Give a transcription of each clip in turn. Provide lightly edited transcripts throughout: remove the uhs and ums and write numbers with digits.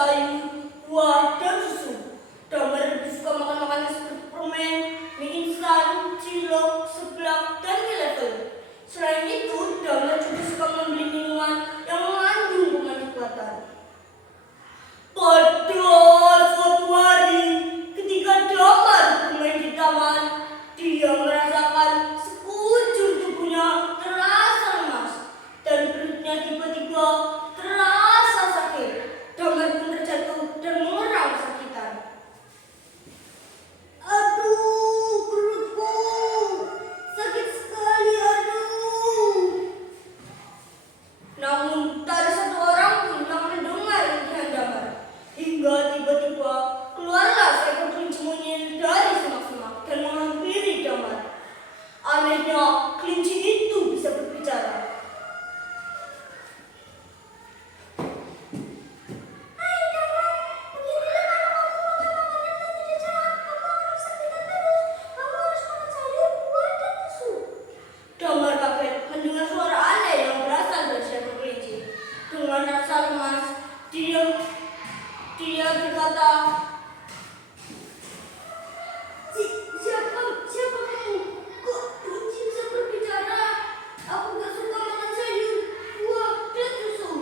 sayur, buah, dan susu. Damar lebih suka makan makanan seperti permen, mie instan, cilok, seblak, dan mie level. Selain itu, Damar juga suka membeli minuman yang mengandung pemanis buatan. Pada suatu hari, ketika Damar bermain di taman, dia merasakan sekujur tubuhnya terasa lemas dan perutnya tiba-tiba terasa sakit. Damar pun terjatuh dan mengerang kesakitan. Aduh, perutku sakit sekali, aduh. Namun tak ada satu orang pun yang mendengar rintihan Damar. Hingga tiba-tiba keluarlah seekor kelinci monyet dari semak-semak dan menghampiri Damar. Anehnya, kelinci itu bisa berbicara. Hai Damar, beginilah kalau kamu makan makanan dan tidak sehat. Kamu harus sakitan terus. Kamu harus makan sayur, buah, dan susu. Damar kaget mendengar suara aneh yang berasal dari seekor kelinci. Dengan rasa lemas, dia berkata, Siapa kamu? Kok kelinci bisa berbicara? Aku gak suka makan sayur, buah, dan susu.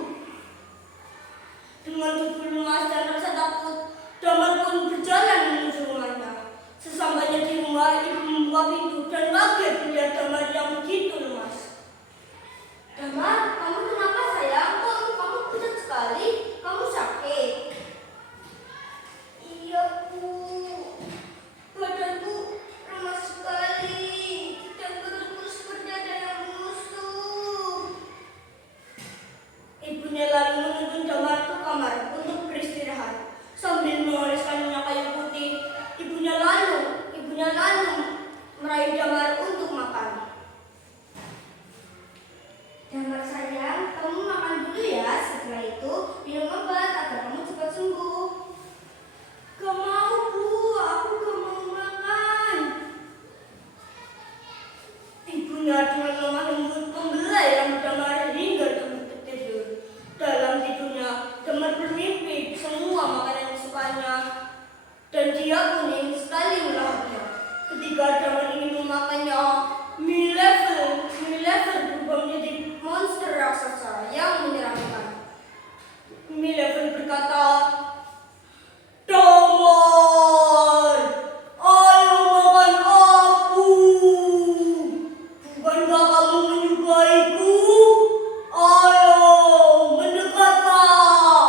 Dengan tubuh lemas dan rasa takut, Damar pun berjalan menuju rumahnya. Sesampainya di rumah, ibu membuka pintu dan kaget melihat Damar yang begitu lemas. Damar, kamu kenapa sayang? Kok kamu pucat sekali? Kamu sakit? Iya, Bu. Badanku lemas sekali dan perutku seperti ada yang menusuk. Ibunya lalu menuntun Damar ke kamar untuk beristirahat. Sambil mengoleskan minyak kayu putih, ibunya lalu meraih Damar untuk makan. Damar sayang, kamu makan dulu ya. Setelah itu minum obat agar kamu cepat sembuh. Gak mau, Bu. Aku gak mau makan. Ibunya dengan lemah lembut membelai rambut Damar hingga tertidur. Dalam tidurnya, Damar bermimpi semua makanan kesukaannya dan dia pun ingin sekali melahapnya. Ketika Damar ingin memakannya, mie level berubah menjadi monster raksasa yang menyeramkan. Mie level berkata, Damar, ayo makan aku. Bukankah kamu menyukaiku? Ayo, mendekatlah.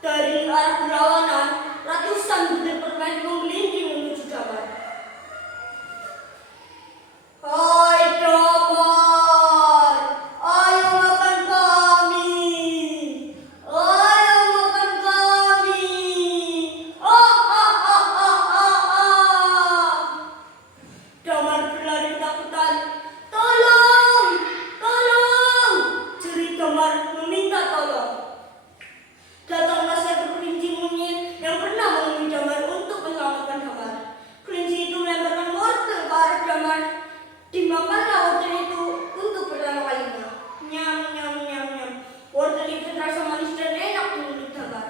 Dari arah berlawanan, ratusan butir permen menggelinding menuju Damar. Hai Damar, ayo makan kami. Ayo makan kami. Damar berlari ketakutan. Tolong, tolong, jerit Damar meminta tolong. Datanglah seekor kelinci monyet yang pernah menemui Damar untuk menyelamatkan Damar. Kelinci itu melemparkan wortel ke arah Damar. Dimakanlah wortel itu untuk pertama kalinya. Nyam, nyam, nyam, nyam. Wortel itu terasa manis dan enak di mulut Damar.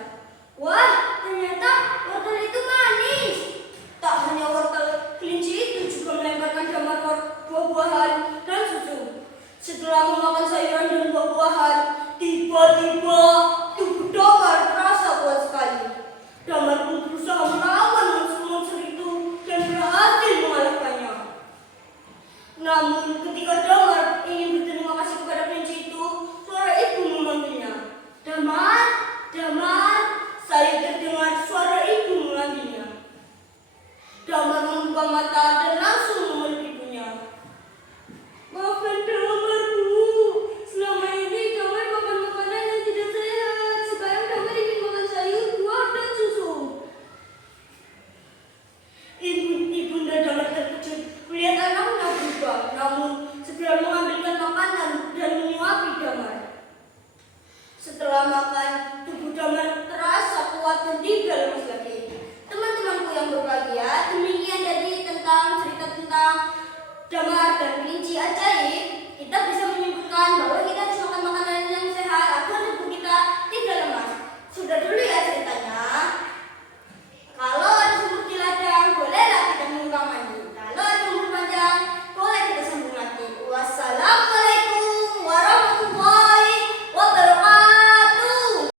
Wah, ternyata wortel itu manis. Tak hanya wortel, kelinci itu juga melemparkan Damar buah-buahan dan susu. Setelah memakan sayuran dan buah-buahan, tiba-tiba tubuh Damar terasa kuat sekali. Damar pun berusaha melawan monster-monster itu dan berhasil mengalahkannya. Namun ketika Damar ingin berterima kasih kepada kelinci itu, suara ibu memanggilnya. Damar, Damar, saya terdengar suara ibu memanggilnya. Damar membuka mata dan langsung memeluk ibunya. Maafkan Damar, Bu. Selama ini Damar makan makanan yang tidak sehat. Sekarang Damar ingin makan sayur, buah, dan susu. Ibunda Damar terkejut melihat anaknya berubah, namun segera mengambilkan makanan dan menyuapi Damar. Setelah makan, tubuh Damar terasa kuat dan tidak lemas lagi. Teman-temanku yang berbahagia, demikian jadi cerita tentang Damar dan kelinci ajaib. Kita bisa menyimpulkan bahwa kita